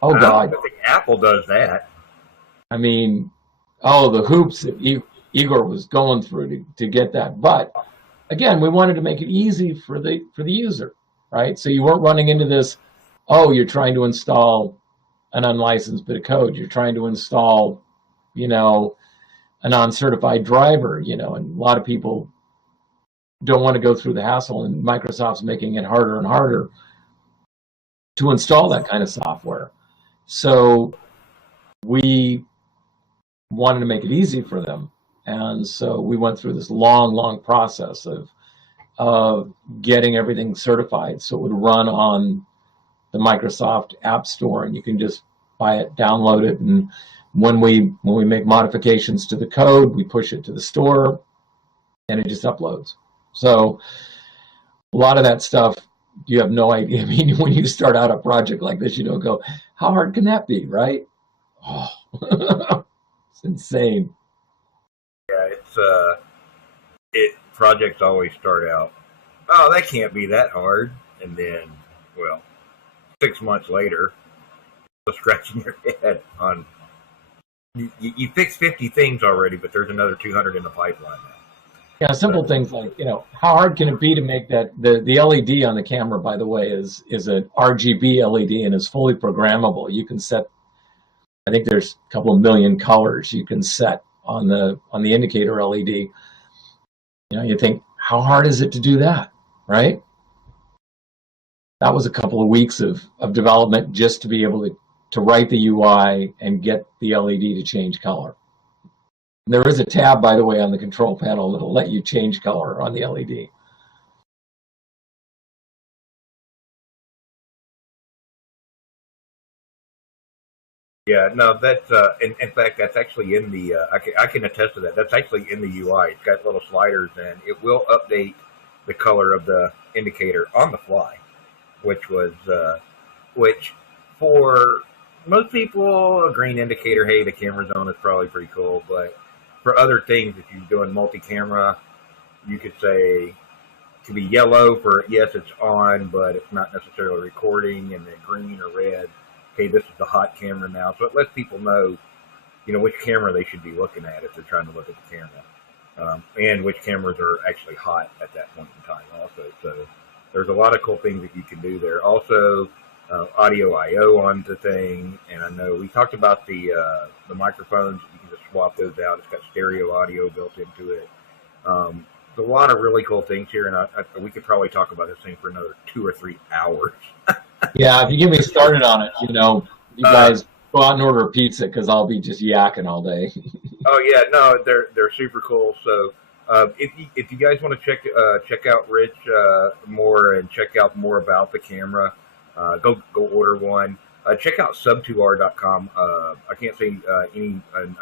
Oh God! I think Apple does that. I mean, the hoops that Igor was going through to get that. But again, we wanted to make it easy for the user, right? So you weren't running into this, you're trying to install an unlicensed bit of code. You're trying to install, a non-certified driver, and a lot of people don't want to go through the hassle, and Microsoft's making it harder and harder to install that kind of software. So we wanted to make it easy for them. And so we went through this long process of getting everything certified so it would run on the Microsoft App Store, and you can just buy it, download it, and when we make modifications to the code, we push it to the store, and it just uploads. So a lot of that stuff, you have no idea. I mean, when you start out a project like this, you don't go, how hard can that be, right? Oh, it's insane. Yeah, projects always start out, that can't be that hard, and then, 6 months later, you're scratching your head on. You fixed 50 things already, but there's another 200 in the pipeline now. Yeah, simple things like, how hard can it be to make that, the LED on the camera, by the way, is an RGB LED and is fully programmable. You can set, I think there's a couple of million colors you can set on the indicator LED. You think, how hard is it to do that, right? That was a couple of weeks of development just to be able to write the UI and get the LED to change color. There is a tab, by the way, on the control panel that'll let you change color on the LED. Yeah, no, that's in fact that's actually in the. I can attest to that. That's actually in the UI. It's got little sliders, and it will update the color of the indicator on the fly, which for most people, a green indicator, hey, the camera's on, is probably pretty cool. But for other things, if you're doing multi-camera, you could say it could be yellow for yes, it's on, but it's not necessarily recording, and then green or red. Okay, this is the hot camera now. So it lets people know, which camera they should be looking at if they're trying to look at the camera, and which cameras are actually hot at that point in time also. So there's a lot of cool things that you can do there. Also, audio I/O on the thing, and I know we talked about the microphones. You can just swap those out. It's got stereo audio built into it. There's a lot of really cool things here, and we could probably talk about this thing for another 2 or 3 hours. Yeah, if you get me started on it, you guys go out and order a pizza because I'll be just yakking all day. Oh yeah, no, they're super cool. So if you guys want to check out Rich more and check out more about the camera, go order one. check out SUB2r.com. I can't say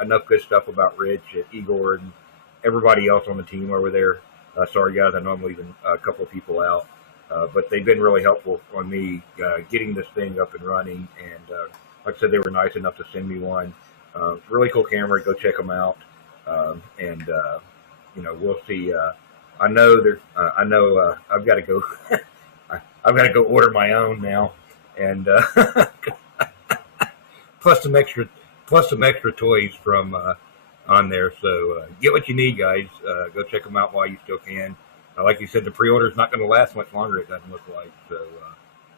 enough good stuff about Rich, Igor, and everybody else on the team over there. Sorry, guys, I know I'm leaving a couple of people out. But they've been really helpful on me getting this thing up and running. And like I said, they were nice enough to send me one. Really cool camera. Go check them out. We'll see. I know there's. I know I've got to go. I've got to go order my own now, and plus some extra toys from on there. So get what you need, guys. Go check them out while you still can. Like you said, the pre-order is not going to last much longer, it doesn't look like, so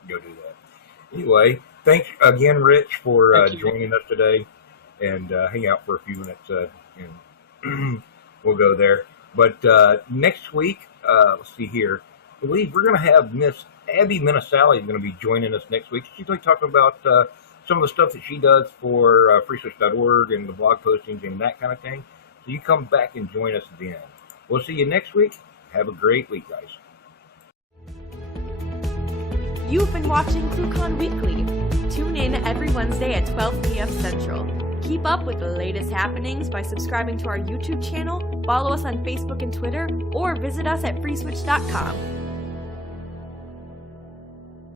go do that. Anyway, thanks again, Rich, for joining us today, and hang out for a few minutes, and we'll go there. But next week, let's see here, I believe we're going to have Miss Abby Minasali going to be joining us next week. She's going to be talking about some of the stuff that she does for freeswitch.org and the blog postings and that kind of thing. So you come back and join us then. We'll see you next week. Have a great week, guys. You've been watching ClueCon Weekly. Tune in every Wednesday at 12 p.m. Central. Keep up with the latest happenings by subscribing to our YouTube channel, follow us on Facebook and Twitter, or visit us at freeswitch.com.